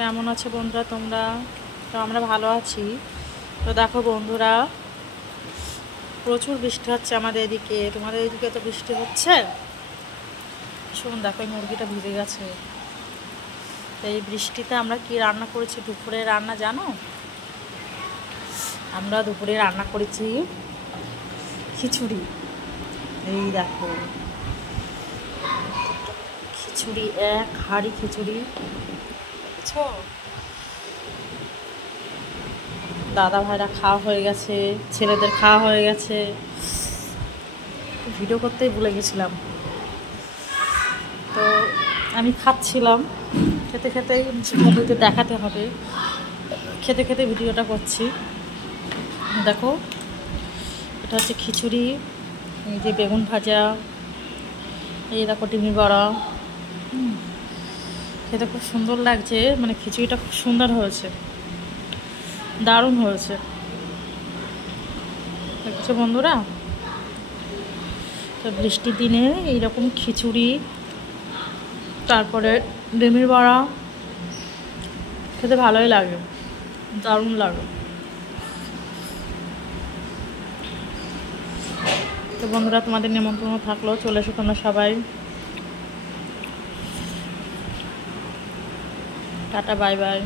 কেমন আছো বন্ধুরা তোমরা? তো আমরা ভালো আছি। তো দেখো বন্ধুরা, প্রচুর বৃষ্টি হচ্ছে আমাদের এদিকে। তোমাদের এদিকে তো বৃষ্টি হচ্ছে? শোন, দেখো এই মুরগিটা ভিজে গেছে। তো এই বৃষ্টিতে আমরা কি রান্না করেছি দুপুরে রান্না জানো? আমরা দুপুরে রান্না করেছি খিচুড়ি। এই দেখো খিচুড়ি, এক হাঁড়ি খিচুড়ি, বুঝছো? দাদা ভাইরা খাওয়া হয়ে গেছে, ছেলেদের খাওয়া হয়ে গেছে। ভিডিও করতেই ভুলে গেছিলাম। তো আমি খাচ্ছিলাম, খেতে খেতেই মুভিতে দেখাতে হবে, খেতে খেতে ভিডিওটা করছি। দেখো, এটা হচ্ছে খিচুড়ি, এই যে বেগুন ভাজা, এই দেখো ডিমি বড়া। খেতে খুব সুন্দর লাগছে, মানে খিচুড়িটা খুব সুন্দর হয়েছে, দারুণ হয়েছে। দেখছো বন্ধুরা, তো বৃষ্টির দিনে এইরকম খিচুড়ি, তারপরে ডিমের বড়া খেতে ভালোই লাগে, দারুণ লাগে। তো বন্ধুরা, তোমাদের নিমন্ত্রণ থাকলো, চলে এসো তোমরা সবাই। Tata, bye bye.